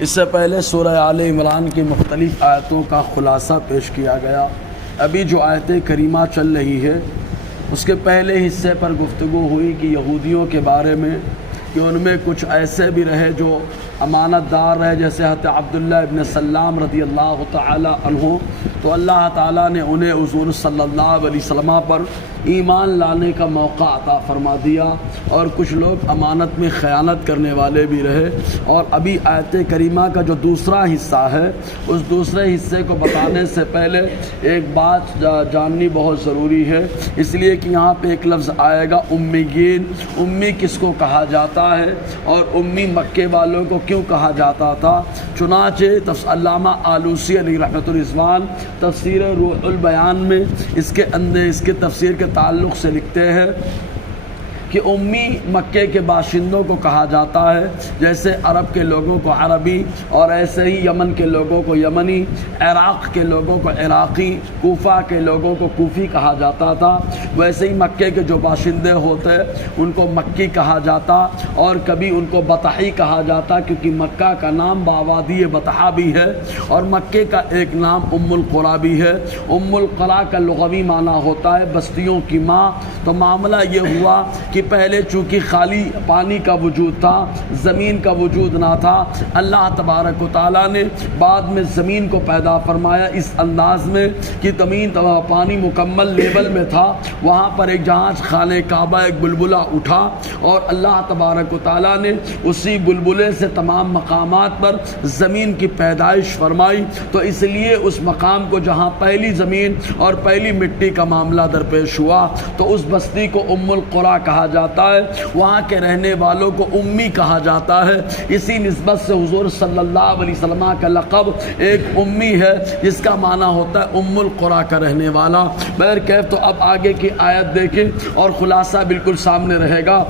اس سے پہلے سورہ آل عمران کی مختلف آیتوں کا خلاصہ پیش کیا گیا۔ ابھی جو آیت کریمہ چل رہی ہے اس کے پہلے حصے پر گفتگو ہوئی کہ یہودیوں کے بارے میں کہ ان میں کچھ ایسے بھی رہے جو امانت دار رہے، جیسے حضرت عبداللہ ابن سلام رضی اللہ تعالی عنہ، تو اللہ تعالیٰ نے انہیں حضور صلی اللہ علیہ وسلم پر ایمان لانے کا موقع عطا فرما دیا، اور کچھ لوگ امانت میں خیانت کرنے والے بھی رہے۔ اور ابھی آیت کریمہ کا جو دوسرا حصہ ہے اس دوسرے حصے کو بتانے سے پہلے ایک بات جاننی بہت ضروری ہے، اس لیے کہ یہاں پہ ایک لفظ آئے گا امیین۔ امی کس کو کہا جاتا ہے اور امی مکے والوں کو کیوں کہا جاتا تھا؟ چنانچہ علامہ آلوسی علیہ رحمۃ الرضوان تفسیر روح البیان میں اس کے تفسیر کے تعلق سے لکھتے ہیں کہ امی مکے کے باشندوں کو کہا جاتا ہے، جیسے عرب کے لوگوں کو عربی، اور ایسے ہی یمن کے لوگوں کو یمنی، عراق کے لوگوں کو عراقی، کوفہ کے لوگوں کو کوفی کہا جاتا تھا۔ ویسے ہی مکے کے جو باشندے ہوتے ان کو مکی کہا جاتا، اور کبھی ان کو بطحی کہا جاتا، کیونکہ مکہ کا نام باوادی بطحا بھی ہے، اور مکے کا ایک نام ام القریٰ بھی ہے۔ ام القریٰ کا لغوی معنی ہوتا ہے بستیوں کی ماں۔ تو معاملہ یہ ہوا کہ پہلے چونکہ خالی پانی کا وجود تھا، زمین کا وجود نہ تھا، اللہ تبارک و تعالیٰ نے بعد میں زمین کو پیدا فرمایا اس انداز میں کہ زمین پانی مکمل لیول میں تھا، وہاں پر ایک جہاز خانہ کعبہ ایک بلبلہ اٹھا، اور اللہ تبارک و تعالیٰ نے اسی بلبلے سے تمام مقامات پر زمین کی پیدائش فرمائی۔ تو اس لیے اس مقام کو جہاں پہلی زمین اور پہلی مٹی کا معاملہ درپیش ہوا تو اس بستی کو ام القریٰ کہا جاتا ہے، وہاں کے رہنے والوں کو امی کہا جاتا ہے۔ اسی نسبت سے حضور صلی اللہ علیہ وسلم کا لقب ایک امی ہے، جس کا معنی ہوتا ہے ام القریٰ کا رہنے والا۔ بہرکیف تو اب آگے کی آیت دیکھیں اور خلاصہ بالکل سامنے رہے گا۔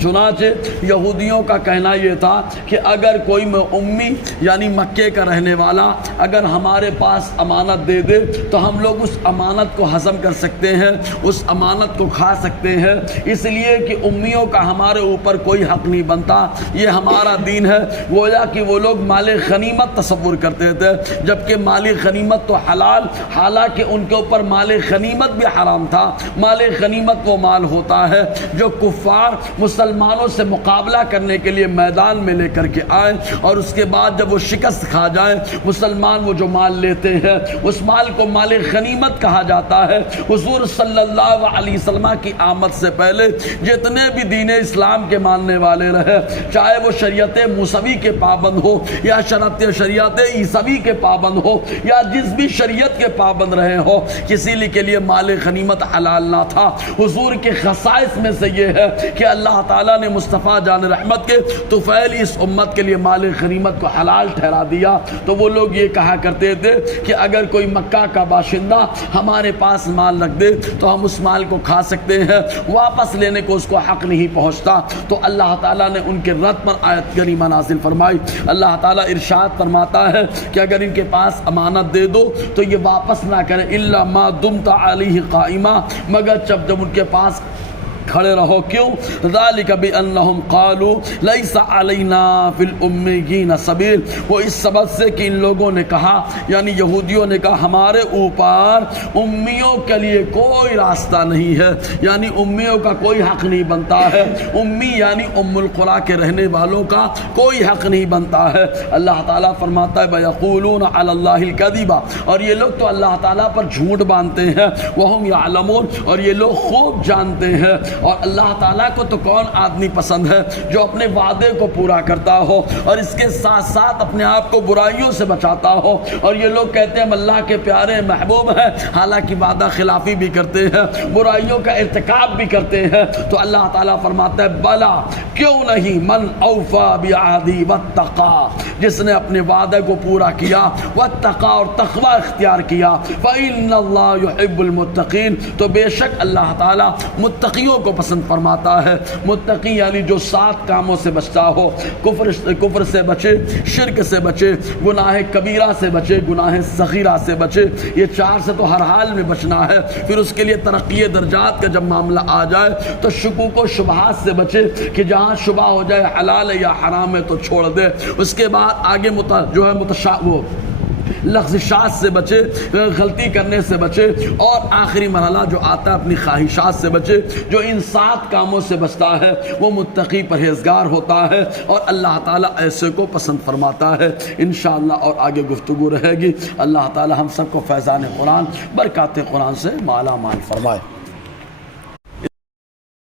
چنانچہ یہودیوں کا کہنا یہ تھا کہ اگر کوئی امی یعنی مکے کا رہنے والا اگر ہمارے پاس امانت دے دے تو ہم لوگ اس امانت کو ہضم کر سکتے ہیں، اس امانت کو کھا سکتے ہیں، اس لیے کہ امیوں کا ہمارے اوپر کوئی حق نہیں بنتا، یہ ہمارا دین ہے۔ گویا کہ وہ لوگ مال غنیمت تصور کرتے تھے، جبکہ مال غنیمت تو حلال، حالانکہ ان کے اوپر مال غنیمت بھی حرام تھا۔ مال غنیمت وہ مال ہوتا ہے جو کفار مسلمانوں سے مقابلہ کرنے کے لیے میدان میں لے کر کے آئے، اور اس کے بعد جب وہ شکست کھا جائیں مسلمان وہ جو مال لیتے ہیں اس مال کو مال غنیمت کہا جاتا ہے۔ حضور صلی اللہ علیہ وسلم کی آمد سے پہلے جتنے بھی دین اسلام کے ماننے والے رہے، چاہے وہ شریعت موسوی کے پابند ہو یا شریعت عیسوی کے پابند ہو یا جس بھی شریعت کے پابند رہے ہو، کسی کے لیے مال غنیمت حلال نہ تھا۔ حضور کے خصائص میں سے یہ ہے کہ اللہ تعالیٰ نے مصطفیٰ جان رحمت کے طفیل اس امت کے لیے مال غنیمت کو حلال ٹھہرا دیا۔ تو وہ لوگ یہ کہا کرتے تھے کہ اگر کوئی مکہ کا باشندہ ہمارے پاس مال رکھ دے تو ہم اس مال کو کھا سکتے ہیں، واپس لینے کو اس کو حق نہیں پہنچتا۔ تو اللہ تعالیٰ نے ان کے رد پر آیت کریمہ نازل فرمائی۔ اللہ تعالیٰ ارشاد فرماتا ہے کہ اگر ان کے پاس امانت دے دو تو یہ واپس نہ کرے، الا ما دمت علیہ قائما، مگر جب ان کے پاس کھڑے رہو۔ کیوں؟ ذالک بانہم قالوا لیس علینا فی الامیین سبیل، وہ اس سبب سے کہ ان لوگوں نے کہا یعنی یہودیوں نے کہا ہمارے اوپر امیوں کے لیے کوئی راستہ نہیں ہے، یعنی امیوں کا کوئی حق نہیں بنتا ہے، امی یعنی ام القریٰ کے رہنے والوں کا کوئی حق نہیں بنتا ہے۔ اللہ تعالیٰ فرماتا ہے وَيَقُولُونَ عَلَى اللَّهِ الْكَذِبَ، اور یہ لوگ تو اللہ تعالیٰ پر جھوٹ باندھتے ہیں، وَهُمْ يَعْلَمُونَ، اور یہ لوگ خوب جانتے ہیں۔ اور اللہ تعالیٰ کو تو کون آدمی پسند ہے جو اپنے وعدے کو پورا کرتا ہو اور اس کے ساتھ ساتھ اپنے آپ کو برائیوں سے بچاتا ہو۔ اور یہ لوگ کہتے ہیں ہم اللہ کے پیارے محبوب ہیں، حالانکہ وعدہ خلافی بھی کرتے ہیں، برائیوں کا ارتکاب بھی کرتے ہیں۔ تو اللہ تعالیٰ فرماتا ہے بلا، کیوں نہیں، من اوفا بعہدی واتقا، جس نے اپنے وعدے کو پورا کیا، واتقا، اور تقوی اختیار کیا، فإن اللہ يحب المتقین، تو بے شک اللہ تعالیٰ متقیوں کو پسند فرماتا ہے۔ متقی یعنی جو 7 کاموں سے بچتا ہو، کفر سے بچے، شرک سے بچے، گناہ کبیرہ سے بچے، گناہ صغیرہ سے بچے۔ یہ 4 سے تو ہر حال میں بچنا ہے۔ پھر اس کے لیے ترقی درجات کا جب معاملہ آ جائے تو شکوک و شبہات سے بچے کہ جہاں شبہ ہو جائے حلال ہے یا حرام ہے تو چھوڑ دے۔ اس کے بعد آگے لغزشات سے بچے، غلطی کرنے سے بچے، اور آخری مرحلہ جو آتا ہے اپنی خواہشات سے بچے۔ جو ان 7 کاموں سے بچتا ہے وہ متقی پرہیزگار ہوتا ہے اور اللہ تعالیٰ ایسے کو پسند فرماتا ہے انشاءاللہ۔ اور آگے گفتگو رہے گی۔ اللہ تعالیٰ ہم سب کو فیضان قرآن، برکات قرآن سے مالا مال فرمائے۔